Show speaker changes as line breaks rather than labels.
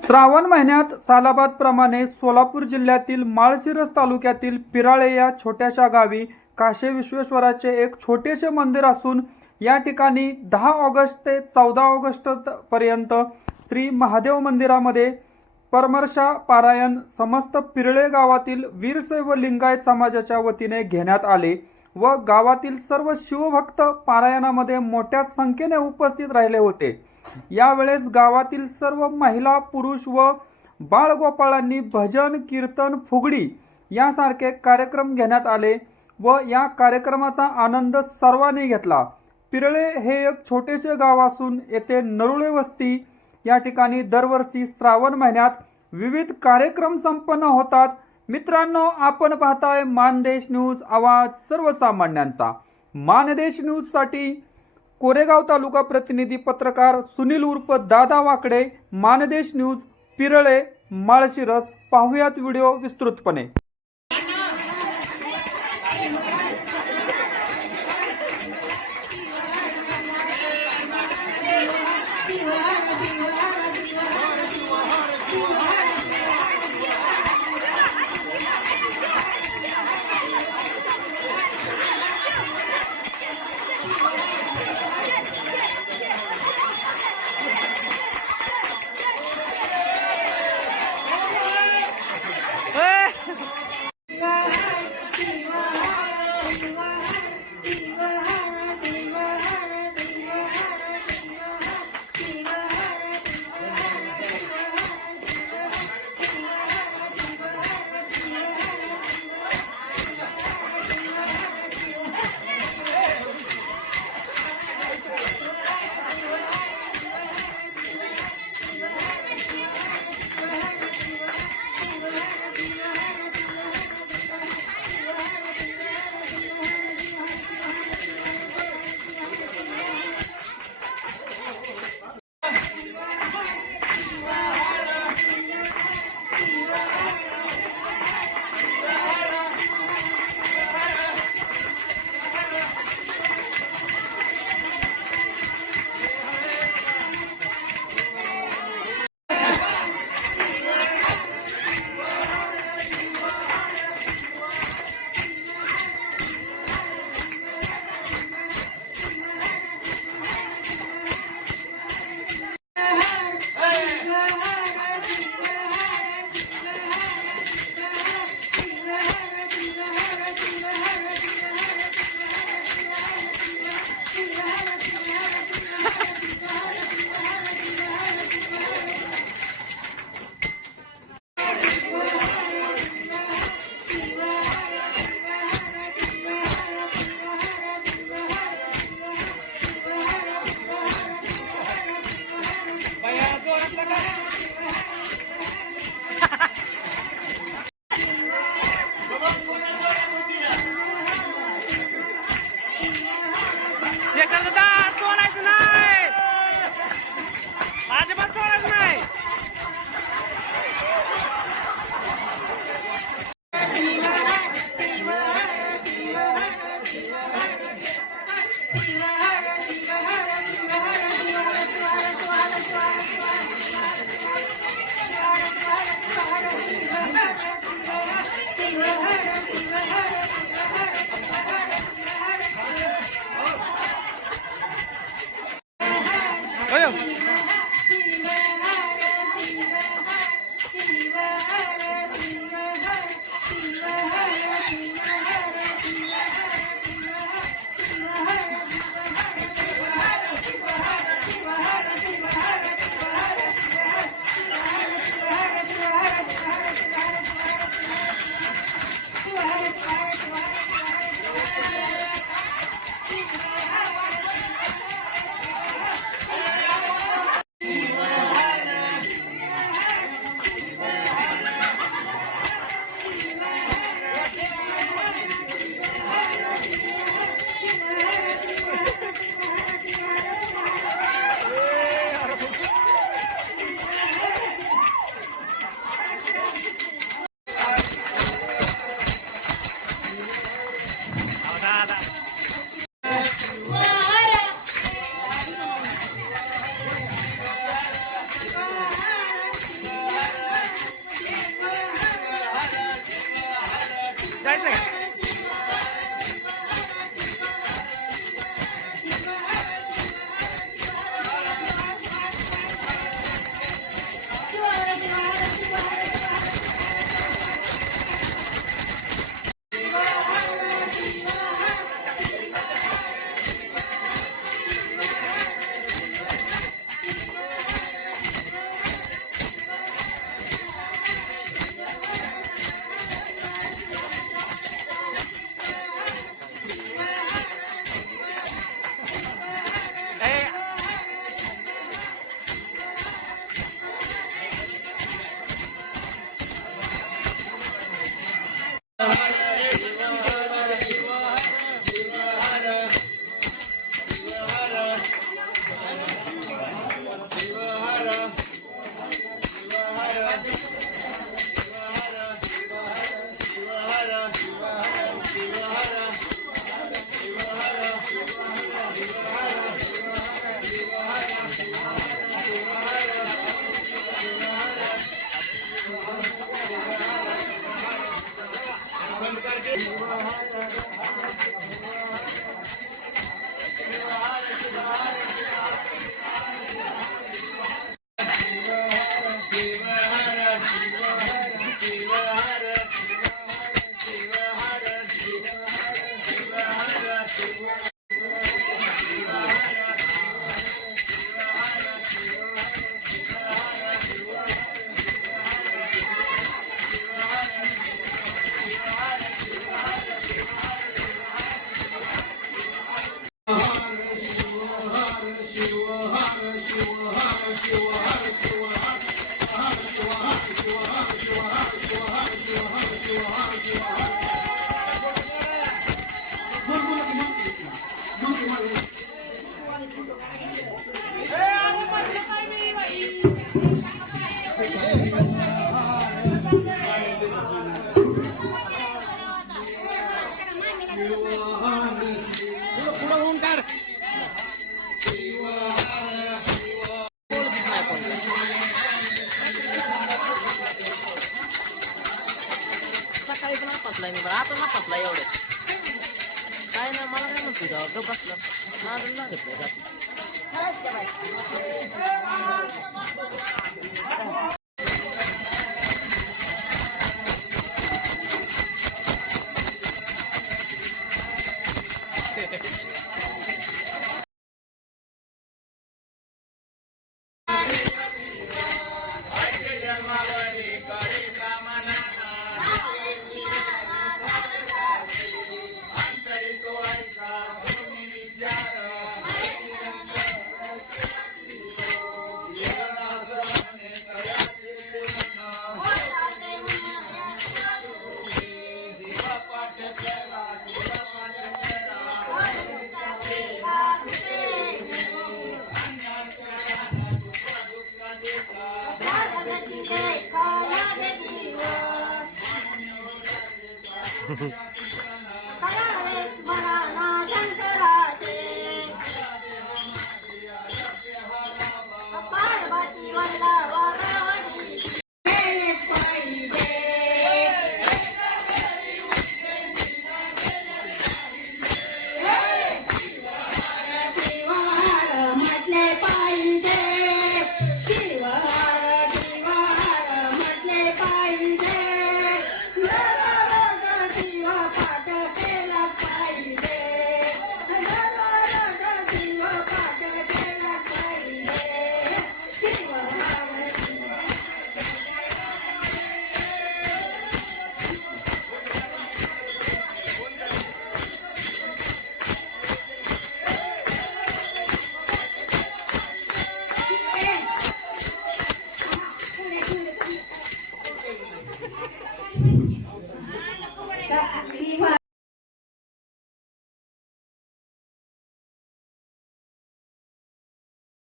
श्रावण महिन्यात सालाबाद प्रमाणे सोलापूर जिल्ह्यातील माळशिरस तालुक्यातील पिराळे या छोट्याशा गावी काशे विश्वेश्वराचे एक छोटेसे मंदिर असून या ठिकाणी दहा ऑगस्ट ते चौदा ऑगस्ट पर्यंत श्री महादेव मंदिरामध्ये परमर्षा पारायण समस्त पिरळे गावातील वीरशैव लिंगायत समाजाच्या वतीने घेण्यात आले व गावातील सर्व शिवभक्त पारायणामध्ये मोठ्या संख्येने उपस्थित राहिले होते. यावेळेस गावातील सर्व महिला पुरुष व बाळगोपाळांनी भजन कीर्तन फुगडी यासारखे कार्यक्रम घेण्यात आले व या कार्यक्रमाचा आनंद सर्वांनी घेतला. पिरळे हे एक छोटेसे गाव असून येथे नरुळे वस्ती या ठिकाणी दरवर्षी श्रावण महिन्यात विविध कार्यक्रम संपन्न होतात. मित्रांनो आपण पाहताय मानदेश न्यूज आवाज सर्वसामान्यांचा. मानदेश न्यूजसाठी कोरेगाव तालुका प्रतिनिधी पत्रकार सुनील उर्फ दादा वाकडे मानदेश न्यूज पिरळे माळशिरस. पाहुयात व्हिडिओ विस्तृतपणे.
Thank you. आता नापासलाय एवढं. काय ना मला काय म्हणतो जाऊ गप बसला. माझं लागत नाही
Thank you.